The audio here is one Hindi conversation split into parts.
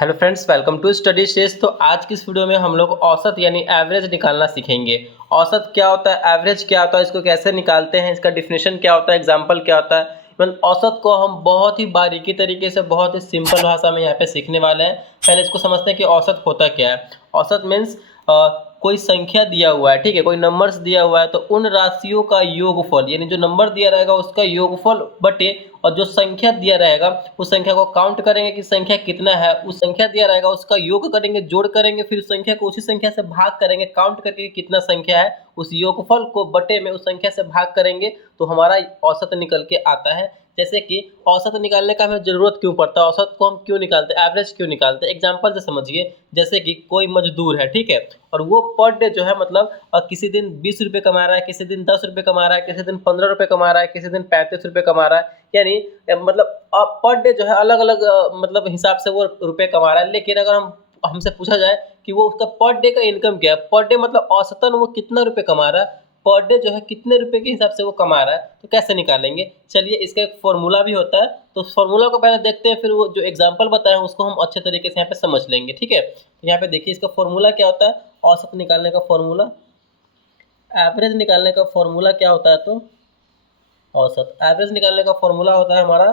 Hello friends, welcome to study stage. तो आज की इस वीडियो में हम लोग औसत यानी एवरेज निकालना सीखेंगे। औसत क्या होता है, एवरेज क्या होता है, इसको कैसे निकालते हैं, इसका डिफिनेशन क्या होता है, एग्जांपल क्या होता है। इवन औसत को हम बहुत ही बारीकी तरीके से, बहुत ही सिंपल भाषा में यहाँ पे सीखने वाले हैं। पहले इसको समझते हैं कि औसत होता क्या है। औसत मीन्स कोई संख्या दिया हुआ है, ठीक है, कोई नंबर्स दिया हुआ है, तो उन राशियों का योगफल यानी जो नंबर दिया रहेगा उसका योगफल बटे और जो संख्या दिया रहेगा उस संख्या को काउंट करेंगे कि संख्या कितना है, उस संख्या दिया रहेगा उसका योग करेंगे, जोड़ करेंगे, फिर उस संख्या को उसी संख्या से भाग करेंगे, काउंट करके कितना संख्या है, उस योगफल को बटे में उस संख्या से भाग करेंगे तो हमारा औसत निकल के आता है। जैसे कि औसत निकालने का हमें जरूरत क्यों पड़ता है, औसत को हम क्यों निकालते हैं, एवरेज क्यों निकालते हैं। एग्जांपल से समझिए, जैसे कि कोई मजदूर है, ठीक है, और वो पर डे जो है मतलब किसी दिन 20 रुपये कमा रहा है, किसी दिन 10 रुपये कमा रहा है, किसी दिन 15 रुपये कमा रहा है, किसी दिन 35 रुपये कमा रहा है, यानी मतलब पर डे जो है अलग अलग मतलब हिसाब से वो रुपये कमा रहा है। लेकिन अगर हमसे पूछा जाए कि वो उसका पर डे का इनकम क्या है, पर डे मतलब औसतन वो कितना रुपये कमा रहा है, पर डे जो है कितने रुपए के हिसाब से वो कमा रहा है, तो कैसे निकालेंगे। चलिए, इसका एक फॉर्मूला भी होता है, तो फॉर्मूला को पहले देखते हैं, फिर वो जो एग्जांपल बताया है उसको हम अच्छे तरीके से यहाँ पे समझ लेंगे। ठीक है, तो यहाँ पे देखिए इसका फॉर्मूला क्या होता है। औसत निकालने का फॉर्मूला, एवरेज निकालने का फॉर्मूला क्या होता है, तो औसत एवरेज निकालने का फॉर्मूला होता है हमारा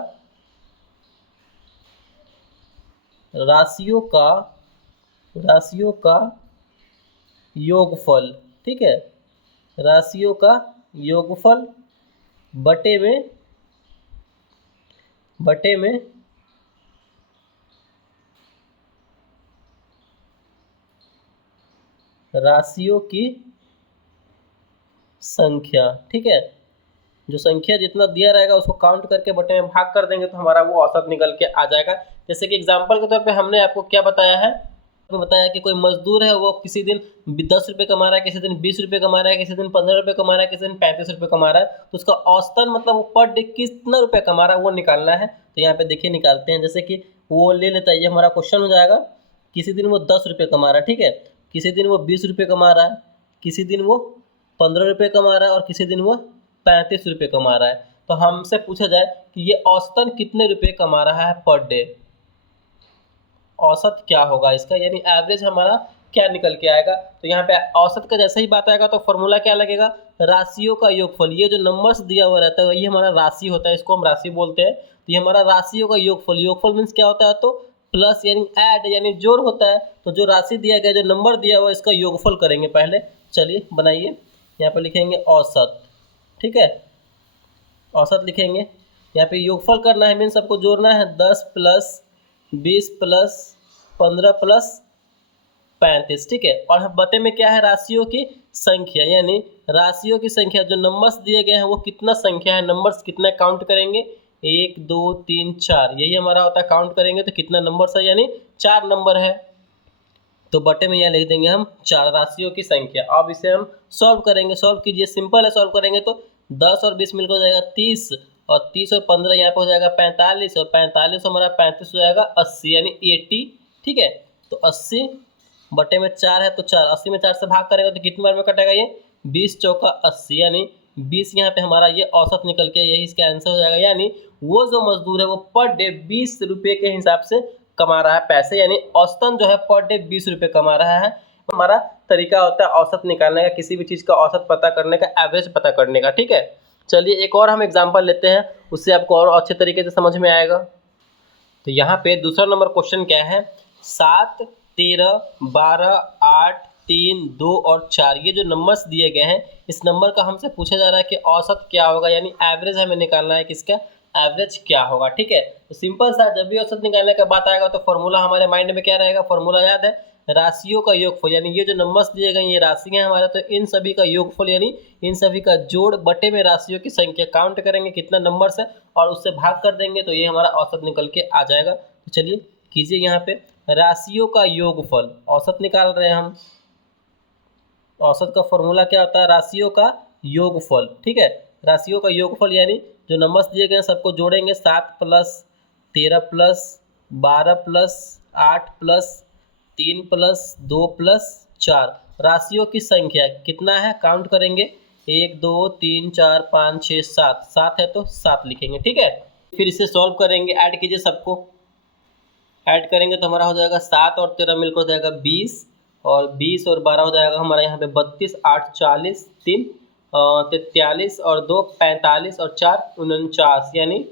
राशियों का योगफल। ठीक है, राशियों का योगफल बटे में राशियों की संख्या। ठीक है, जो संख्या जितना दिया रहेगा उसको काउंट करके बटे में भाग कर देंगे तो हमारा वो औसत निकल के आ जाएगा। जैसे कि एग्जांपल के तौर पे हमने आपको क्या बताया है, आपको बताया कि कोई मजदूर है, वो किसी दिन 10 रुपये कमा रहा है, किसी दिन 20 रुपये कमा रहा है, किसी दिन 15 रुपये कमा रहा है, किसी दिन 35 रुपये कमा रहा है, तो उसका औसतन मतलब वो पर डे कितना रुपये कमा रहा है वो निकालना है। तो यहाँ पे देखिए निकालते हैं। जैसे कि वो ले लेता है, ये हमारा क्वेश्चन हो जाएगा। किसी दिन वो 10 रुपये कमा रहा है, ठीक है, किसी दिन वो 20 रुपये कमा रहा है, किसी दिन वो 15 रुपये कमा रहा है और किसी दिन वो 35 रुपये कमा रहा है। तो हमसे पूछा जाए कि ये औसतन कितने रुपये कमा रहा है पर डे, औसत क्या होगा इसका, यानी एवरेज हमारा क्या निकल के आएगा। तो यहाँ पे औसत का जैसे ही बात आएगा तो फॉर्मूला क्या लगेगा, राशियों का योगफल। ये जो नंबर्स दिया हुआ रहता है ये हमारा राशि होता है, इसको हम राशि बोलते हैं। तो ये हमारा राशियों का योगफल, योगफल मीन्स क्या होता है, तो प्लस यानी ऐड यानी जोड़ होता है। तो जो राशि दिया गया, जो नंबर दिया हुआ, इसका योगफल करेंगे पहले। चलिए बनाइए, यहाँ पे लिखेंगे औसत। ठीक है, औसत लिखेंगे, यहाँ पे योगफल करना है, मीन्स सबको जोड़ना है। 10 प्लस 20 प्लस 15 प्लस 35। ठीक है, और बटे में क्या है, राशियों की संख्या, यानी राशियों की संख्या, जो नंबर्स दिए गए हैं वो कितना संख्या है, नंबर्स कितना काउंट करेंगे, 1 2 3 4, यही हमारा होता है। काउंट करेंगे तो कितना नंबर है, यानी 4 नंबर है, तो बटे में यहाँ लिख देंगे हम 4, राशियों की संख्या। अब इसे हम सॉल्व करेंगे, सॉल्व कीजिए, सिंपल है। सॉल्व करेंगे तो 10 और 20 मिलकर हो जाएगा 30, और 30 और 15 यहाँ पे हो जाएगा 45, और 45 हमारा 35 हो जाएगा 80 यानी 80। ठीक है, तो 80 बटे में 4 है, तो 4, 80 में 4 से भाग करेंगे तो कितनी बार में कटेगा, ये 20 चौका 80, यानी 20 यहाँ पे हमारा ये औसत निकल के यही इसका आंसर हो जाएगा। यानी वो जो मजदूर है वो पर डे 20 रुपये के हिसाब से कमा रहा है पैसे, यानी औसतन जो है पर डे 20 रुपये कमा रहा है। हमारा तरीका होता है औसत निकालने का, किसी भी चीज़ का औसत पता करने का, एवरेज पता करने का। ठीक है, चलिए एक और हम एग्जांपल लेते हैं, उससे आपको और अच्छे तरीके से समझ में आएगा। तो यहाँ पे दूसरा नंबर क्वेश्चन क्या है, 7 13 12 8 3 2 और 4, ये जो नंबर्स दिए गए हैं, इस नंबर का हमसे पूछा जा रहा है कि औसत क्या होगा, यानी एवरेज हमें निकालना है, किसका एवरेज क्या होगा। ठीक है, तो सिंपल सा, जब भी औसत निकालने का बात आएगा तो फॉर्मूला हमारे माइंड में क्या रहेगा, फॉर्मूला याद है, राशियों का योगफल, यानी ये जो नंबर्स दिए गए ये राशियां हैं हमारे, तो इन सभी का योगफल यानी इन सभी का जोड़ बटे में राशियों की संख्या, काउंट करेंगे कितना नंबर्स है और उससे भाग कर देंगे तो ये हमारा औसत निकल के आ जाएगा। तो चलिए कीजिए, यहाँ पे राशियों का योगफल, औसत निकाल रहे हैं हम। औसत का फॉर्मूला क्या होता है, राशियों का योगफल। ठीक है, राशियों का योगफल यानी जो नंबर्स दिए गए हैं सबको जोड़ेंगे, 7 plus 13 plus 12 plus 8 plus 3 plus 2 plus 4, राशियों की संख्या कितना है, काउंट करेंगे, 1 2 3 4 5 6 7 है तो 7 लिखेंगे। ठीक है, फिर इसे सॉल्व करेंगे, ऐड कीजिए सबको, ऐड करेंगे तो हमारा हो जाएगा 7 और 13 मिलकर हो जाएगा 20, और 20 और 12 हो जाएगा हमारा यहाँ पे 32, 8 40, 3 43 और 2 45 और 4 49, यानी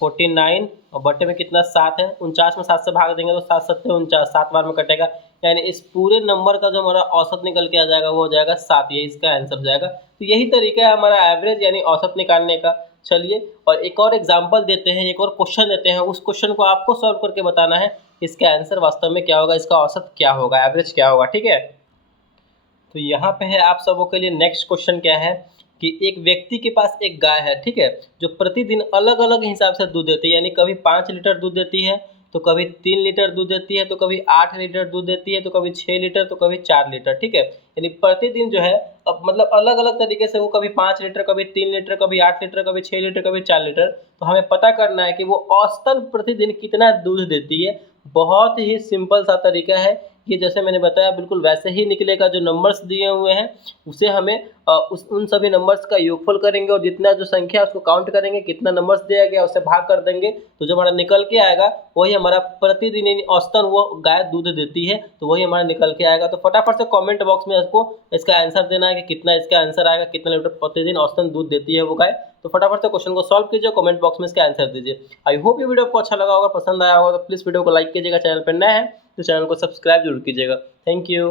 49, और बटे में कितना 7 है, 49 में 7 से भाग देंगे तो 7 7 49, 7 बार में कटेगा, यानी इस पूरे नंबर का जो हमारा औसत निकल के आ जाएगा वो हो जाएगा 7। ये इसका आंसर जाएगा। तो यही तरीका है हमारा एवरेज यानी औसत निकालने का। चलिए और एक और एग्जाम्पल देते हैं, एक और क्वेश्चन देते हैं, उस क्वेश्चन को आपको सॉल्व करके बताना है इसका आंसर वास्तव में क्या होगा, इसका औसत क्या होगा, एवरेज क्या होगा। ठीक है, तो यहाँ पे है आप सबों के लिए नेक्स्ट क्वेश्चन क्या है कि एक व्यक्ति के पास एक गाय है, ठीक है, जो प्रतिदिन अलग अलग हिसाब से दूध देती है, यानी कभी 5 लीटर दूध देती है, तो कभी 3 लीटर दूध देती है, तो कभी 8 लीटर दूध देती है, तो कभी 6 लीटर, तो कभी 4 लीटर। ठीक है, यानी प्रतिदिन जो है अब मतलब अलग अलग तरीके से वो कभी 5 लीटर, कभी 3 लीटर, कभी 8 लीटर, कभी 6 लीटर, कभी 4 लीटर। तो हमें पता करना है कि वो औसतन प्रतिदिन कितना दूध देती है। बहुत ही सिंपल सा तरीका है ये, जैसे मैंने बताया बिल्कुल वैसे ही निकलेगा। जो नंबर्स दिए हुए हैं उसे हमें उन सभी नंबर्स का योगफल करेंगे और जितना जो संख्या उसको काउंट करेंगे, कितना नंबर्स दिया गया उससे भाग कर देंगे, तो जो हमारा निकल के आएगा वही हमारा प्रतिदिन यानी औसतन वो गाय दूध देती है, तो वही हमारा निकल के आएगा। तो फटाफट से कमेंट बॉक्स में आपको इसका आंसर देना है कि कितना इसका आंसर आएगा, कितना लीटर प्रतिदिन औसतन दूध देती है वो गाय। तो फटाफट से क्वेश्चन को सॉल्व कीजिए, कमेंट बॉक्स में इसका आंसर दीजिए। आई होप ये वीडियो आपको अच्छा लगा होगा, पसंद आया होगा, तो प्लीज़ वीडियो को लाइक कीजिएगा, चैनल पर नया है तो चैनल को सब्सक्राइब जरूर कीजिएगा। Thank you.